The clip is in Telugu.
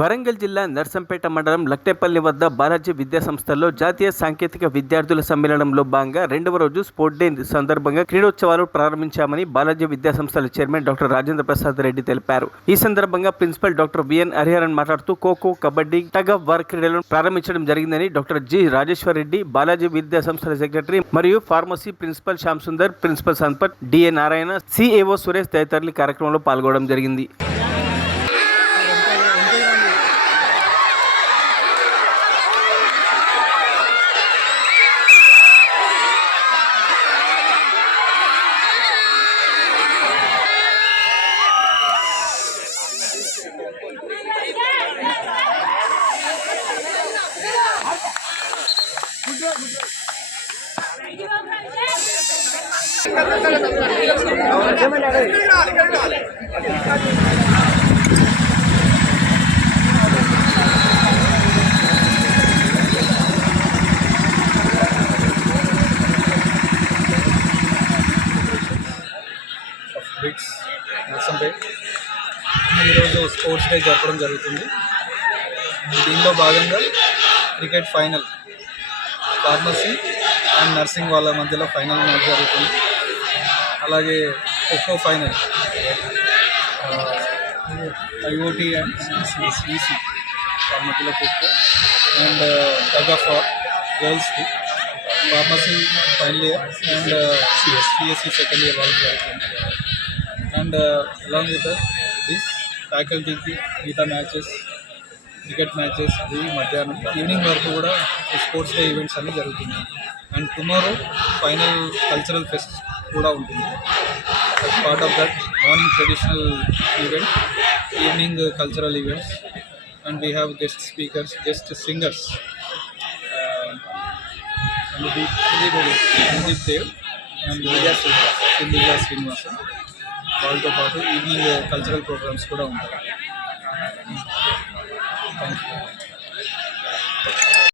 వరంగల్ జిల్లా నర్సంపేట మండలం లక్టేపల్లి వద్ద బాలాజీ విద్యాసంస్థల్లో జాతీయ సాంకేతిక విద్యార్థుల సమ్మేళనంలో భాగంగా రెండవ రోజు స్పోర్ట్ డే సందర్భంగా క్రీడోత్సవాలు ప్రారంభించామని బాలాజీ విద్యాసంస్థల చైర్మన్ డాక్టర్ రాజేంద్ర ప్రసాద్ రెడ్డి తెలిపారు. ఈ సందర్భంగా ప్రిన్సిపల్ డాక్టర్ విఎన్ హరిహరన్ మాట్లాడుతూ kho kho, kabaddi, tug of war క్రీడలను ప్రారంభించడం జరిగిందని డాక్టర్ జి రాజేశ్వర్ రెడ్డి, బాలాజీ విద్యాసంస్థల సెక్రటరీ మరియు pharmacy principal Shyam Sundar, principal Sampath, D A Narayana, C A O Suresh తదితరులు కార్యక్రమంలో పాల్గొనడం జరిగింది. ఈరోజు స్పోర్ట్స్ డే జరపడం జరుగుతుంది. దీనిలో భాగంగా cricket final, pharmacy and nursing వాళ్ళ మధ్యలో ఫైనల్ మ్యాచ్ జరుగుతుంది. అలాగే kho kho final, IOT and EC వాళ్ళ మధ్యలో kho kho and tug of war గర్ల్స్ది, pharmacy final year and CSC second year వాళ్ళకి జరుగుతుంది. అండ్ అలాంగ్ విత్ దిస్ ఫ్యాకల్టీకి మిగతా మ్యాచెస్, క్రికెట్ మ్యాచెస్ అది మధ్యాహ్నం ఈవినింగ్ వరకు కూడా స్పోర్ట్స్ డే ఈవెంట్స్ అన్నీ జరుగుతున్నాయి. And tomorrow final cultural fest కూడా ఉంటుంది. as part of that morning traditional event, evening cultural events, and we have guest speakers, guest singers, Sandeep Dev and Sindhya Srinivasan. వాళ్ళతో పాటు ఈవినింగ్ కల్చరల్ ప్రోగ్రామ్స్ కూడా ఉంటాయి. Thank you.